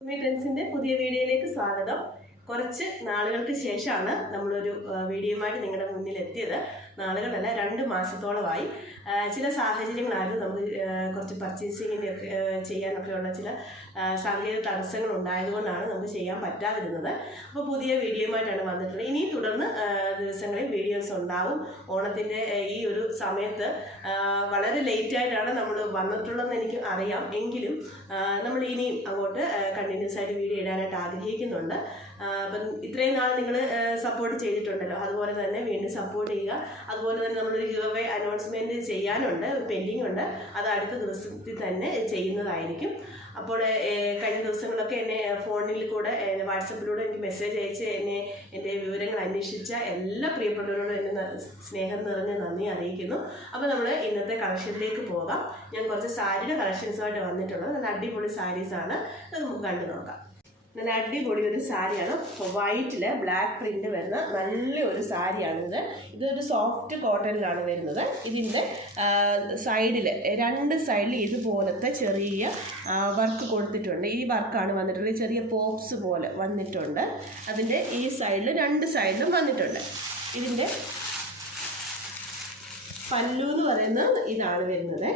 ട്രെൻഡ്സിന്റെ പുതിയ വീഡിയോയിലേക്ക് സ്വാഗതം. കുറച്ച് നാളുകൾക്ക് ശേഷമാണ് നമ്മളൊരു വീഡിയോയുമായിട്ട് നിങ്ങളുടെ മുന്നിൽ എത്തിയത്. നാളുകളല്ല, 2 മാസത്തോളമായി. ചില സാഹചര്യങ്ങളായിരുന്നു നമുക്ക് കുറച്ച് പർച്ചേസിങ്ങിൻ്റെ ഒക്കെ ചെയ്യാനൊക്കെയുള്ള ചില സാങ്കേതിക തടസ്സങ്ങൾ ഉണ്ടായതുകൊണ്ടാണ് നമുക്ക് ചെയ്യാൻ പറ്റാതിരുന്നത്. അപ്പോൾ പുതിയ വീഡിയോയുമായിട്ടാണ് വന്നിട്ടുള്ളത്. ഇനി തുടർന്ന് ദിവസങ്ങളിൽ വീഡിയോസ് ഉണ്ടാവും. ഓണത്തിൻ്റെ ഈ ഒരു സമയത്ത് വളരെ ലേറ്റായിട്ടാണ് നമ്മൾ വന്നിട്ടുള്ളതെന്ന് എനിക്ക് അറിയാം. എങ്കിലും നമ്മൾ ഇനിയും അങ്ങോട്ട് കണ്ടിന്യൂസ് ആയിട്ട് വീഡിയോ ഇടാനായിട്ട് ആഗ്രഹിക്കുന്നുണ്ട്. അപ്പം ഇത്രയും നാൾ നിങ്ങൾ സപ്പോർട്ട് ചെയ്തിട്ടുണ്ടല്ലോ, അതുപോലെ തന്നെ വീണ്ടും സപ്പോർട്ട് ചെയ്യുക. അതുപോലെ തന്നെ നമ്മളൊരു ഗിവ് അവേ അനൗൺസ്മെൻറ്റ് ചെയ്യാനുണ്ട്, പെൻഡിങ് ഉണ്ട്. അത് അടുത്ത ദിവസത്തിൽ തന്നെ ചെയ്യുന്നതായിരിക്കും. അപ്പോൾ കഴിഞ്ഞ ദിവസങ്ങളൊക്കെ എന്നെ ഫോണിൽ കൂടെ വാട്സപ്പിലൂടെ എനിക്ക് മെസ്സേജ് അയച്ച് എൻ്റെ വിവരങ്ങൾ അന്വേഷിച്ച എല്ലാ പ്രിയപ്പെട്ടവരോടും എന്നെ സ്നേഹം നിറഞ്ഞ നന്ദി അറിയിക്കുന്നു. അപ്പോൾ നമ്മൾ ഇന്നത്തെ കളക്ഷനിലേക്ക് പോകാം. ഞാൻ കുറച്ച് സാരിയുടെ കളക്ഷൻസുമായിട്ട് വന്നിട്ടുള്ളത്. നല്ല അടിപൊളി സാരീസാണ്, അത് നമുക്ക് കണ്ടു നോക്കാം. നല്ല അടിപൊളി ഒരു സാരിയാണ്. വൈറ്റിൽ ബ്ലാക്ക് പ്രിന്റ് വരുന്ന നല്ലൊരു സാരിയാണിത്. ഇതൊരു സോഫ്റ്റ് കോട്ടണിലാണ് വരുന്നത്. ഇതിൻ്റെ സൈഡിൽ 2 സൈഡിൽ ഇതുപോലത്തെ ചെറിയ വർക്ക് കൊടുത്തിട്ടുണ്ട്. ഈ വർക്കാണ് വന്നിട്ടുള്ളത്. ചെറിയ പോപ്സ് പോലെ വന്നിട്ടുണ്ട്. അതിൻ്റെ ഈ സൈഡിൽ 2 സൈഡിലും വന്നിട്ടുണ്ട്. ഇതിൻ്റെ പല്ലു എന്ന് പറയുന്നത് ഇതാണ് വരുന്നത്.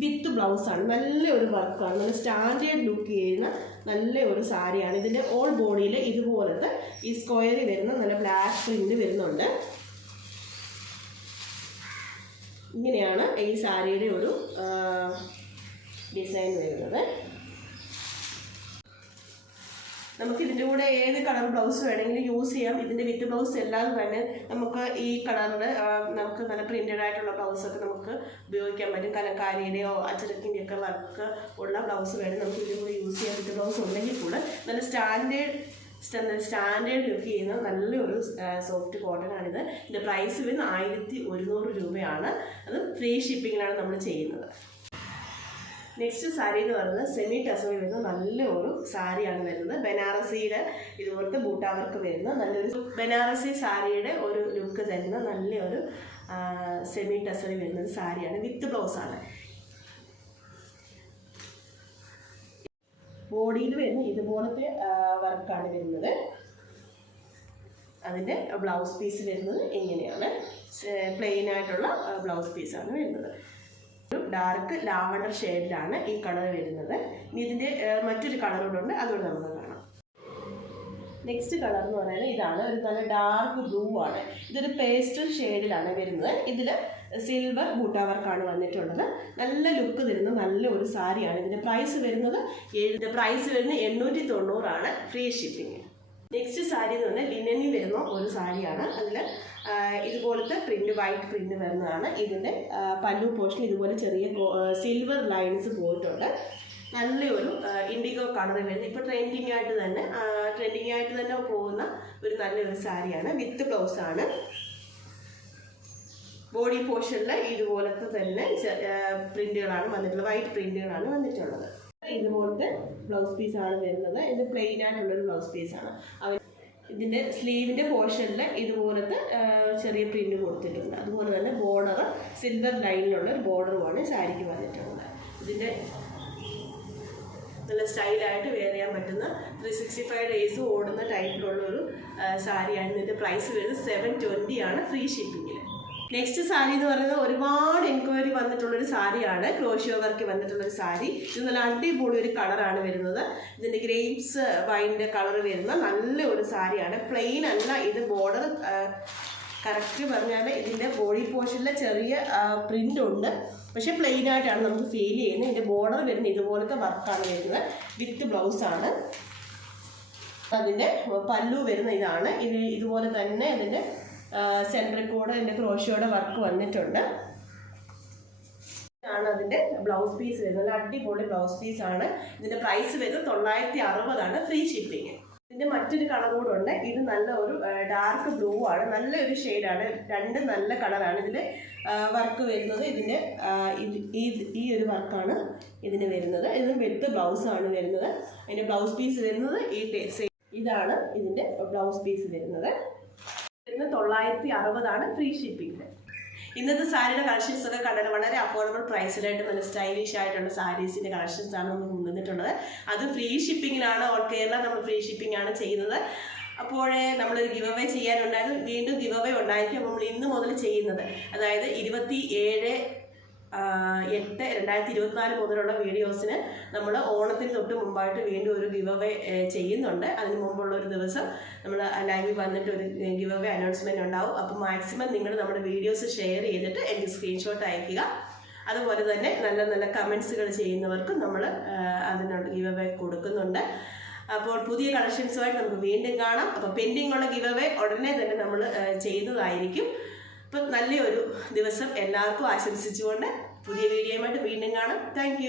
വിത്ത് ബ്ലൗസാണ്. നല്ലൊരു വർക്കാണ്, നല്ല സ്റ്റാൻഡേർഡ് ലുക്ക് ചെയ്യുന്ന നല്ല ഒരു സാരിയാണ്. ഇതിൻ്റെ ഓൾ ബോഡിയിൽ ഇതുപോലത്തെ ഈ സ്ക്വയറിൽ വരുന്ന നല്ല ബ്ലാക്ക് പ്രിന്റ് വരുന്നുണ്ട്. ഇങ്ങനെയാണ് ഈ സാരിയുടെ ഒരു ഡിസൈൻ വരുന്നത്. നമുക്ക് ഇതിൻ്റെ കൂടെ ഏത് കളർ ബ്ലൗസ് വേണമെങ്കിലും യൂസ് ചെയ്യാം. ഇതിൻ്റെ വിത്ത് ബ്ലൗസ് അല്ലാതെ തന്നെ നമുക്ക് ഈ കളറിൽ നമുക്ക് നല്ല പ്രിൻറ്റഡ് ആയിട്ടുള്ള ബ്ലൗസൊക്കെ നമുക്ക് ഉപയോഗിക്കാൻ പറ്റും. കലങ്കാരിയുടെയോ അച്ചടക്കിൻ്റെയോ ഒക്കെ വർക്ക് ഉള്ള ബ്ലൗസ് വേണം നമുക്ക് ഇതിൻ്റെ കൂടെ യൂസ് ചെയ്യാൻ. വിത്ത് ബ്ലൗസ് ഉണ്ടെങ്കിൽ കൂടെ നല്ല സ്റ്റാൻഡേർഡ് ലുക്ക് ചെയ്യുന്ന നല്ലൊരു സോഫ്റ്റ് കോട്ടൺ ആണിത്. ഇതിൻ്റെ പ്രൈസ് വരുന്ന 1100 രൂപയാണ്. അത് ഫ്രീ ഷിപ്പിങ്ങിലാണ് നമ്മൾ ചെയ്യുന്നത്. നെക്സ്റ്റ് സാരി എന്ന് പറയുന്നത് സെമി ടസറിൽ വരുന്ന നല്ലൊരു സാരിയാണ് വരുന്നത്. ബനാറസിയുടെ ഇതുപോലത്തെ ബൂട്ടാവർക്ക് വരുന്ന നല്ലൊരു ബനാറസി സാരിയുടെ ഒരു ലുക്ക് തരുന്ന നല്ലൊരു സെമി ടസറിൽ വരുന്ന സാരിയാണ്. വിത്ത് ബ്ലൗസാണ്. ബോഡിയിൽ വരുന്ന ഇതുപോലത്തെ വർക്കാണ് വരുന്നത്. അതിൻ്റെ ബ്ലൗസ് പീസ് വരുന്നത് ഇങ്ങനെയാണ്. പ്ലെയിൻ ആയിട്ടുള്ള ബ്ലൗസ് പീസാണ് വരുന്നത്. ഡാർക്ക് ലാവണ്ടർ ഷെയ്ഡിലാണ് ഈ കളർ വരുന്നത്. ഇനി ഇതിൻ്റെ മറ്റൊരു കളർ കൂടെ ഉണ്ട്, അതുകൊണ്ട് നമുക്ക് കാണാം. നെക്സ്റ്റ് കളർ എന്ന് പറയുന്നത് ഇതാണ്. ഒരു നല്ല ഡാർക്ക് ബ്ലൂ ആണ്. ഇതൊരു പേസ്റ്റൽ ഷെയ്ഡിലാണ് വരുന്നത്. ഇതിൽ സിൽവർ ബൂട്ടാ വർക്കാണ് വന്നിട്ടുള്ളത്. നല്ല ലുക്ക് തരുന്ന നല്ല ഒരു സാരിയാണ്. ഇതിൻ്റെ പ്രൈസ് വരുന്നത് 890 ആണ്, ഫ്രീ ഷിപ്പിംഗ്. നെക്സ്റ്റ് സാരി എന്ന് പറഞ്ഞാൽ ലിനനിൽ വരുന്ന ഒരു സാരിയാണ്. അതിൽ ഇതുപോലത്തെ പ്രിന്റ്, വൈറ്റ് പ്രിന്റ് വരുന്നതാണ്. ഇതിൻ്റെ പല്ലു പോർഷൻ ഇതുപോലെ ചെറിയ സിൽവർ ലൈൻസ് പോയിട്ടുണ്ട്. നല്ലൊരു ഇൻഡിഗോ കളർ വരുന്നത്. ഇപ്പോൾ ട്രെൻഡിങ് ആയിട്ട് തന്നെ പോകുന്ന ഒരു നല്ലൊരു സാരിയാണ്. വിത്ത് ബ്ലൗസ് ആണ്. ബോഡി പോർഷനിൽ ഇതുപോലത്തെ തന്നെ പ്രിന്റുകളാണ് വന്നിട്ടുള്ളത്. വൈറ്റ് പ്രിന്റുകളാണ് വന്നിട്ടുള്ളത്. ഇതുപോലത്തെ ബ്ലൗസ് പീസാണ് വരുന്നത്. ഇത് പ്ലെയിൻ ആയിട്ടുള്ളൊരു ബ്ലൗസ് പീസാണ്. ഇതിൻ്റെ സ്ലീവിൻ്റെ പോർഷനിൽ ഇതുപോലത്തെ ചെറിയ പ്രിന്റ് കൊടുത്തിട്ടുണ്ട്. അതുപോലെ തന്നെ ബോർഡർ സിൽവർ ലൈനിലുള്ള ഒരു ബോർഡറുമാണ് സാരിക്ക് വന്നിട്ടുള്ളത്. ഇതിൻ്റെ നല്ല സ്റ്റൈലായിട്ട് വെയർ ചെയ്യാൻ പറ്റുന്ന 365 ഡേയ്സ് ഓടുന്ന ടൈപ്പിലുള്ളൊരു സാരിയാണ്. ഇതിൻ്റെ പ്രൈസ് വരുന്നത് 720 ആണ്, ഫ്രീ ഷിപ്പിങ്ങിൽ. നെക്സ്റ്റ് സാരി എന്ന് പറയുന്നത് ഒരുപാട് എൻക്വയറി വന്നിട്ടുള്ളൊരു സാരിയാണ്. ക്രോഷ്യോ വർക്ക് വന്നിട്ടുള്ളൊരു സാരി. ഇത് നല്ല അടിപൊളി ഒരു കളറാണ് വരുന്നത്. ഇതിൻ്റെ ഗ്രേപ്സ് വൈൻ്റെ കളർ വരുന്ന നല്ല ഒരു സാരിയാണ്. പ്ലെയിൻ അല്ല, ഇത് ബോർഡർ കറക്റ്റ് പറഞ്ഞാൽ ഇതിൻ്റെ ബോഡി പോർഷനിലെ ചെറിയ പ്രിൻ്റ് ഉണ്ട്, പക്ഷേ പ്ലെയിൻ ആയിട്ടാണ് നമുക്ക് ഫീൽ ചെയ്യുന്നത്. ഇതിൻ്റെ ബോർഡർ വരുന്ന ഇതുപോലത്തെ വർക്കാണ് വരുന്നത്. വിത്ത് ബ്ലൗസാണ്. അതിൻ്റെ പല്ലു വരുന്ന ഇതാണ്. ഇതുപോലെ തന്നെ ഇതിൻ്റെ സെൻട്രൽ കൂടെ ഇതിൻ്റെ ക്രോഷ്യോയുടെ വർക്ക് വന്നിട്ടുണ്ട്. ആണ് അതിൻ്റെ ബ്ലൗസ് പീസ് വരുന്നത്. അടിപൊളി ബ്ലൗസ് പീസാണ്. ഇതിൻ്റെ പ്രൈസ് വരുന്നത് 960 ആണ്, ഫ്രീ ഷിപ്പിങ്. ഇതിൻ്റെ മറ്റൊരു കളർ കൂടെ ഉണ്ട്. ഇത് നല്ല ഒരു ഡാർക്ക് ബ്ലൂ ആണ്. നല്ലൊരു ഷെയ്ഡാണ്. 2 നല്ല കളറാണ്. ഇതിൻ്റെ വർക്ക് വരുന്നത് ഇതിൻ്റെ ഈ ഒരു വർക്കാണ് ഇതിന് വരുന്നത്. ഇത് വിത്ത് ബ്ലൗസാണ് വരുന്നത്. അതിൻ്റെ ബ്ലൗസ് പീസ് വരുന്നത് ഇതാണ്. ഇതിൻ്റെ ബ്ലൗസ് പീസ് വരുന്നത് 960 ആണ്, ഫ്രീ ഷിപ്പിംഗ്. ഇന്നത്തെ സാരിയുടെ കളക്ഷൻസ് ഒക്കെ കണ്ടാൽ വളരെ അഫോർഡബിൾ പ്രൈസിലായിട്ട് നല്ല സ്റ്റൈലിഷ് ആയിട്ടുള്ള സാരീസിൻ്റെ കളക്ഷൻസ് ആണ് നമ്മൾ കൊണ്ടുവന്നിട്ടുള്ളത്. അത് ഫ്രീ ഷിപ്പിങ്ങിലാണ്, ഓൾ കേരള നമ്മൾ ഫ്രീ ഷിപ്പിംഗ് ആണ് ചെയ്യുന്നത്. അപ്പോഴേ നമ്മളൊരു ഗിവ് അവേ ചെയ്യാനുണ്ടായിരുന്നു. വീണ്ടും ഗിവ് അവേ ഉണ്ടായിരിക്കും നമ്മൾ ഇന്ന് മുതൽ ചെയ്യുന്നത്. അതായത് 27/8/2024 മുതലുള്ള വീഡിയോസിന് നമ്മൾ ഓണത്തിന് തൊട്ട് മുമ്പായിട്ട് വീണ്ടും ഒരു ഗിവ് അവേ ചെയ്യുന്നുണ്ട്. അതിന് മുമ്പുള്ള ഒരു ദിവസം നമ്മൾ ലൈവിൽ വന്നിട്ട് ഒരു ഗിവ് അവേ അനൗൺസ്മെൻറ്റ് ഉണ്ടാവും. അപ്പോൾ മാക്സിമം നിങ്ങൾ നമ്മുടെ വീഡിയോസ് ഷെയർ ചെയ്തിട്ട് എനിക്ക് സ്ക്രീൻഷോട്ട് അയയ്ക്കുക. അതുപോലെ തന്നെ നല്ല നല്ല കമൻസുകൾ ചെയ്യുന്നവർക്കും നമ്മൾ അതിനുള്ള ഗിവ് അവേ കൊടുക്കുന്നുണ്ട്. അപ്പോൾ പുതിയ കളക്ഷൻസുമായിട്ട് നമുക്ക് വീണ്ടും കാണാം. അപ്പോൾ പെൻഡിങ് ഉള്ള ഗിവ് അവേ ഉടനെ തന്നെ നമ്മൾ ചെയ്യുന്നതായിരിക്കും. അപ്പം നല്ലൊരു ദിവസം എല്ലാവർക്കും ആശംസിച്ചുകൊണ്ട് പുതിയ വീഡിയോയുമായിട്ട് വീണ്ടും കാണാം. താങ്ക്